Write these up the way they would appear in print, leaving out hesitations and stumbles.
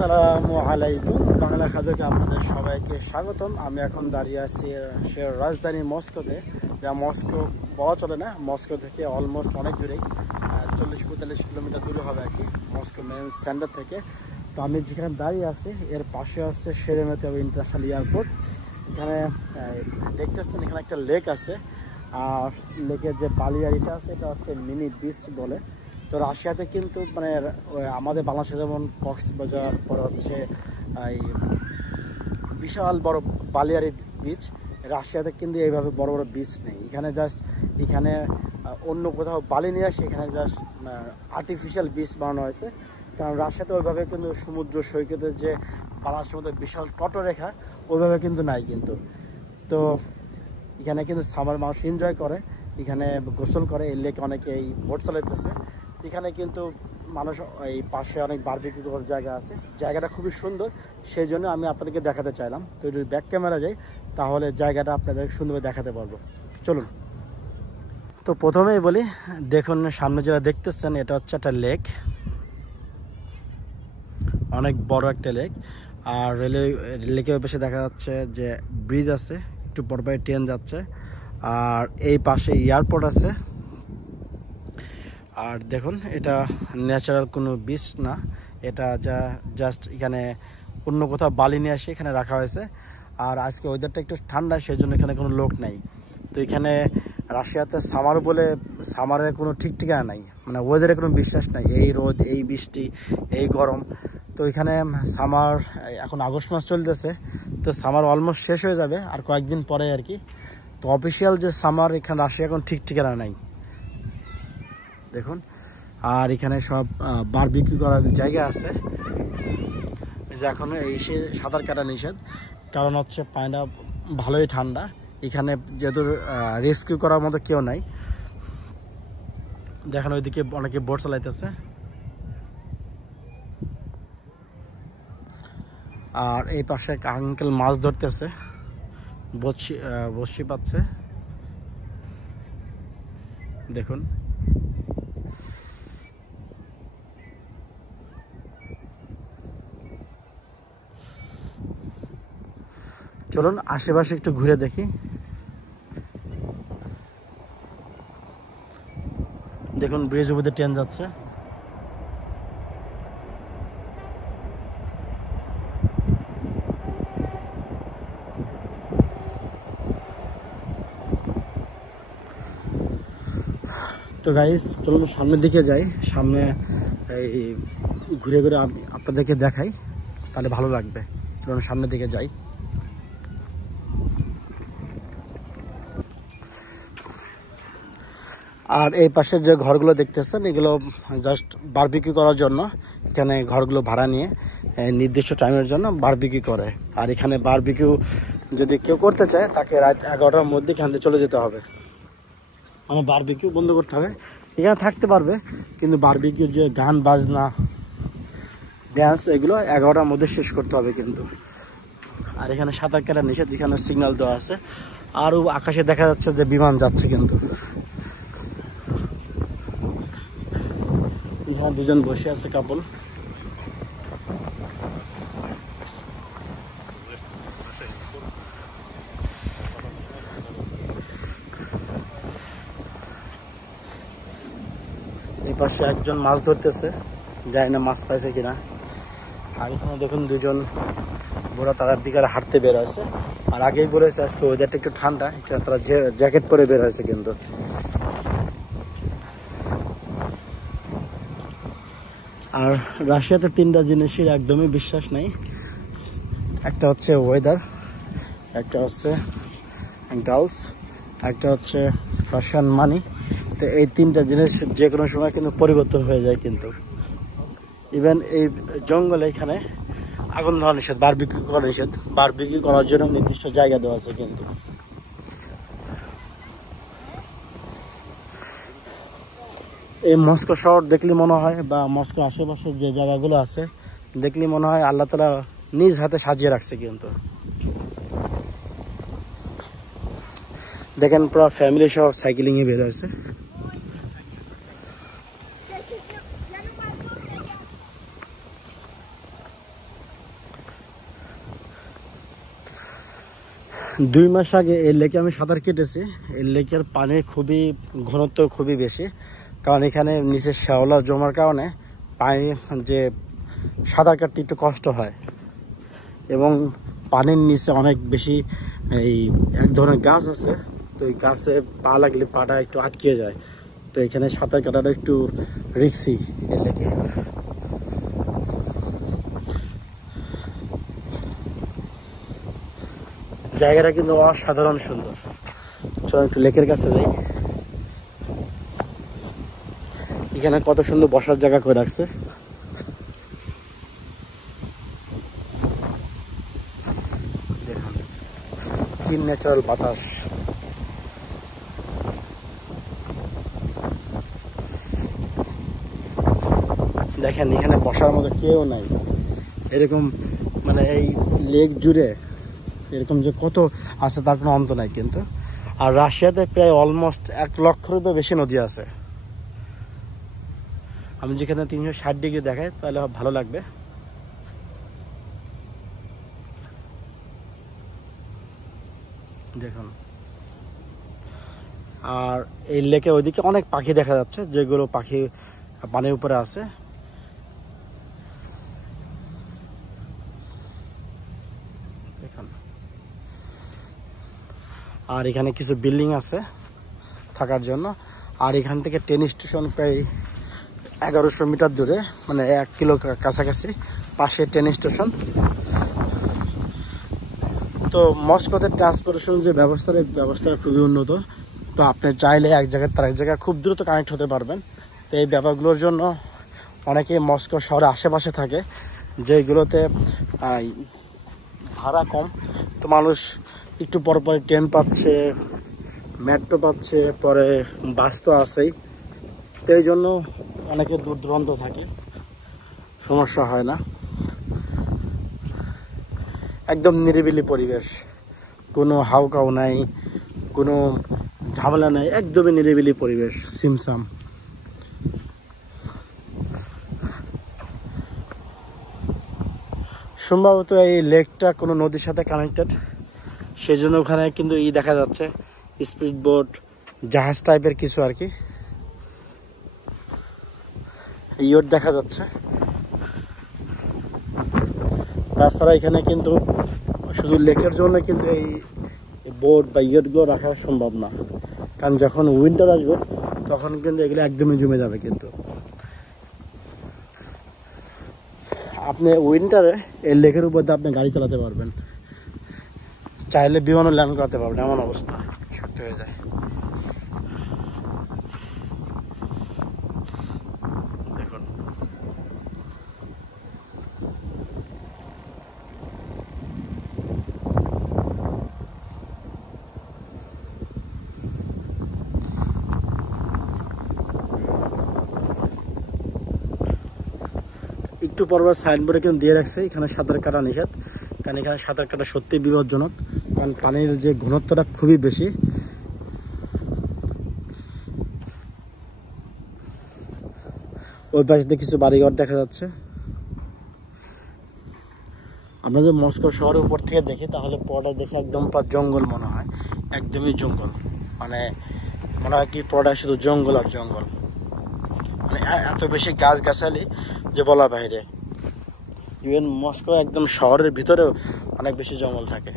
আসসালামু আলাইকুম, বাংলা খাদ্যকে আপনাদের সবাইকে স্বাগতম। আমি এখন দাঁড়িয়ে আছি রাজধানী মস্কোতে, যা মস্কো বলা চলে না, মস্কো থেকে অলমোস্ট অনেক দূরেই, 40-45 কিলোমিটার দূরে হবে আর কি, মস্কো মেন সেন্টার থেকে। তো আমি যেখানে দাঁড়িয়ে আছি এর পাশে হচ্ছে শেরেমেতেভ ইন্টারন্যাশনাল এয়ারপোর্ট। এখানে দেখতেছেন এখানে একটা লেক আছে, আর লেকের যে বালিয়ারিটা আছে এটা হচ্ছে মিনি বিচ বলে। তো রাশিয়াতে কিন্তু মানে আমাদের বাংলাদেশে যেমন কক্সবাজার, পরে হচ্ছে এই বিশাল বড় বালিয়ারি বিচ, রাশিয়াতে কিন্তু এইভাবে বড় বড় বিচ নেই। এখানে অন্য কোথাও বালি নিয়ে আসে, এখানে জাস্ট আর্টিফিশিয়াল বিচ বানানো হয়েছে। কারণ রাশিয়াতে ওইভাবে কিন্তু সমুদ্র সৈকতের যে বাংলাদেশের মধ্যে বিশাল তটরেখা ওইভাবে কিন্তু নাই কিন্তু। তো এখানে কিন্তু সামার মানুষ এনজয় করে, এখানে গোসল করে, এই লেকে অনেকে এই বোট চালাইতেছে। এখানে কিন্তু মানুষ এই পাশে অনেক বারবিকিউ করার জায়গা আছে, জায়গাটা খুবই সুন্দর, সেই জন্য আমি আপনাদেরকে দেখাতে চাইলাম। তো যদি ব্যাক ক্যামেরা যাই তাহলে জায়গাটা আপনাদের সুন্দরভাবে দেখাতে পারবো, চলুন। তো প্রথমেই বলি, দেখুন সামনে যেটা দেখতেছেন এটা হচ্ছে একটা লেক, অনেক বড় একটা লেক। আর লেকের পাশে দেখা যাচ্ছে যে ব্রিজ আছে, একটু পরপর ট্রেন যাচ্ছে, আর এই পাশে এয়ারপোর্ট আছে। আর দেখুন এটা ন্যাচারাল কোনো বিচ না, এটা জাস্ট এখানে অন্য কোথাও বালি নিয়ে আসে এখানে রাখা হয়েছে। আর আজকে ওয়েদারটা একটু ঠান্ডা, সেই জন্য এখানে কোনো লোক নাই। তো এখানে রাশিয়াতে সামার বলে সামারের কোনো ঠিক ঠিকানা নাই, মানে ওয়েদারে কোনো বিশ্বাস নাই, এই রোদ, এই বৃষ্টি, এই গরম। তো এখানে সামার এখন আগস্ট মাস চলতেছে, তো সামার অলমোস্ট শেষ হয়ে যাবে আর কয়েকদিন পরে আর কি। তো অফিসিয়াল যে সামার এখানে রাশিয়া এখন ঠিক ঠিকানা নাই দেখুন। আর এখানে সব বারবিকিউ করার জায়গা আছে, যে এখন এসে সাঁতার কাটা নিষেধ, কারণ হচ্ছে পানিটা ভালোই ঠান্ডা। এখানে যেহেতু রেস্কিউ করার মতো কেউ নাই। দেখেন ওইদিকে অনেকে বোট চালাইতেছে, আর এই পাশে এক আঙ্কেল মাছ ধরতেছে, বড়শি পাচ্ছে দেখুন। চলুন আশেপাশে একটু ঘুরে দেখি। দেখুন ব্রিজ উপর দিয়ে ট্রেন যাচ্ছে। তো গাইস চলুন সামনের দিকে যাই, সামনে এই ঘুরে ঘুরে আপনাদেরকে দেখাই, তাহলে ভালো লাগবে। চলুন সামনের দিকে যাই। আর এই পাশে যে ঘরগুলো দেখতেছেন এগুলো জাস্ট বারবিকিউ করার জন্য, এখানে ঘরগুলো ভাড়া নিয়ে নির্দিষ্ট টাইমের জন্য বারবিকিউ করে। আর এখানে বারবিকিউ যদি কেউ করতে চায় তাকে রাত 11টার মধ্যে এখান থেকে চলে যেতে হবে, মানে বারবিকিউ বন্ধ করতে হবে। এখানে থাকতে পারবে কিন্তু বারবিকিউ যে গান বাজনা ড্যান্স এগুলো 11টার মধ্যে শেষ করতে হবে কিন্তু। আর এখানে সাঁতার কাটা নিষেধ, এখানে সিগন্যাল দেওয়া আছে। আরও আকাশে দেখা যাচ্ছে যে বিমান যাচ্ছে কিন্তু। এখানে দুজন বসে আছে কাপল। এই পাশে একজন মাছ ধরতেছে, জানি না মাছ পাইছে কিনা। আর এখানে দেখুন দুজন বুড়া, তারা বিকালে হাঁটতে বের হয়েছে। আর আগেই বলেছে আজকে ওয়েদারটা একটু ঠান্ডা, তারা জ্যাকেট পরে বের হয়েছে কিন্তু। আর রাশিয়াতে 3টা জিনিসের একদমই বিশ্বাস নেই, একটা হচ্ছে ওয়েদার, একটা হচ্ছে গার্লস, একটা হচ্ছে রাশিয়ান মানি। তো এই 3টা জিনিস যে কোনো সময় কিন্তু পরিবর্তন হয়ে যায় কিন্তু। ইভেন এই জঙ্গলে এখানে আগুন ধরা নিষেধ, বারবিকিউ করা নিষেধ, বারবিকিউ করার জন্য নির্দিষ্ট জায়গা দেওয়া আছে কিন্তু। এই মস্কো শহর দেখলে মনে হয়, বা মস্কো আশেপাশের যে জায়গাগুলো আছে দেখলে মনে হয় আল্লাহ তাআলা নিজ হাতে সাজিয়ে রাখছে কিন্তু। দেখেন পুরো ফ্যামিলি সহ সাইকেলিংয়ে বের হয়েছে। 2 মাস আগে এই লেকে আমি সাঁতার কেটেছি। এই লেকের পানি খুবই ঘনত্ব খুবই বেশি, কারণ এখানে নিচে শ্যাওলা জমার কারণে পানি যে সাঁতার কাটতে একটু কষ্ট হয়, এবং পানির নিচে অনেক বেশি এই এক ধরনের গাছ আছে, তো এই গাছে পা লাগলে পাটা একটু আটকে যায়, তো এখানে সাঁতার কাটাটা একটু রিস্কি এই লেকে। জায়গাটা কিন্তু অসাধারণ সুন্দর। চলো একটু লেকের কাছে যাই। এখানে কত সুন্দর বসার জায়গা করে রাখছে। দেখুন কি ন্যাচারাল বাতাস। দেখেন এখানে বসার মতো কেউ নাই। এরকম মানে এই লেক জুড়ে এরকম যে কত আছে তার কোনো অন্ত নাই কিন্তু। আর রাশিয়াতে প্রায় অলমোস্ট 1 লক্ষেরও বেশি নদী আছে। আমি যেখানে 360 ডিগ্রি দেখাই তাহলে ভালো লাগবে। দেখুন, আর এই লেকের ওইদিকে অনেক পাখি দেখা যাচ্ছে, যেগুলো পাখি পানির উপরে আছে। দেখুন, আর এখানে কিছু বিল্ডিং আছে থাকার জন্য। আর এখান থেকে ট্রেন স্টেশন প্রায় 1100 মিটার দূরে, মানে 1 কিলো কাছাকাছি পাশে ট্রেন স্টেশন। তো মস্কোতে ট্রান্সপোর্টেশন যে ব্যবস্থাটা খুবই উন্নত। তো আপনি চাইলে এক জায়গায় তার এক জায়গায় খুব দ্রুত কানেক্ট হতে পারবেন। তো এই ব্যাপারগুলোর জন্য অনেকেই মস্কো শহরে আশেপাশে থাকে, যেগুলোতে ভাড়া কম, তো মানুষ একটু পর পরে ট্রেন পাচ্ছে, মেট্রো পাচ্ছে, পরে বাস তো আছেই। তো এই জন্য অনেকে দূর দূরান্ত থাকে, সমস্যা হয় না। একদম নিরিবিলি পরিবেশ, কোনো হাউকাউ নাই, কোনো ঝামেলা নাই, একদমই নিরিবিলি পরিবেশ, সিমসাম। সম্ভবত এই লেকটা কোনো নদীর সাথে কানেক্টেড, সেই জন্য ওখানে কিন্তু দেখা যাচ্ছে স্পিড বোট, জাহাজ টাইপের কিছু আর কি, ইয়ট দেখা যাচ্ছে। তাছাড়া এখানে কিন্তু শুধু লেকের জন্য কিন্তু এই বোট বা ইয়টগুলো রাখা সম্ভব না, কারণ যখন উইন্টার আসবে তখন কিন্তু এগুলো একদমই জমে যাবে। কিন্তু আপনি উইন্টারে এই লেকের উপর দিয়ে আপনি গাড়ি চালাতে পারবেন, চাইলে বিমানও ল্যান্ড করাতে পারবেন, এমন অবস্থা শক্ত হয়ে যায়। দেখুন, একটু পরপর সাইনবোর্ডে কিন্তু দিয়ে রাখছে এখানে সাঁতার কাটা নিষেধ, কারণ এখানে সাঁতার কাটা সত্যি বিপজ্জনক, কারণ পানির যে ঘনত্বটা খুবই বেশি। ওই পাশে দিয়ে কিছু বাড়িঘর দেখা যাচ্ছে। আমরা যদি মস্কো শহরের উপর থেকে দেখি তাহলে পরটা দেখে একদম পুরো জঙ্গল মনে হয়, একদমই জঙ্গল, মানে মনে হয় কি পরটা শুধু জঙ্গল আর জঙ্গল, মানে এত বেশি গাছগাছালি যে বলার বাইরে। ইভেন মস্কো একদম শহরের ভিতরেও অনেক বেশি জঙ্গল থাকে।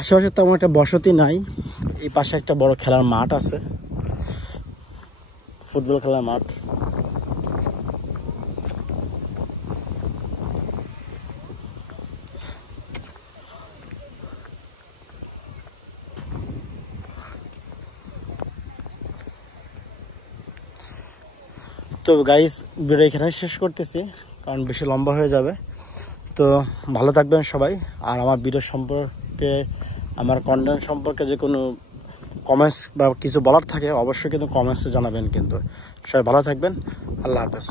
আশেপাশে তেমন একটা বসতি নাই। এই পাশে একটা বড় খেলার মাঠ আছে, ফুটবল খেলার মাঠ। তো গাইস, ভিডিও এখানে শেষ করতেছি, কারণ বেশি লম্বা হয়ে যাবে। তো ভালো থাকবেন সবাই। আর আমার ভিডিও সম্পর্কে, আমার কন্টেন্ট সম্পর্কে যে কোনো কমেন্টস বা কিছু বলার থাকে অবশ্যই কিন্তু কমেন্টসে জানাবেন। কিন্তু সবাই ভালো থাকবেন। আল্লাহ হাফেজ।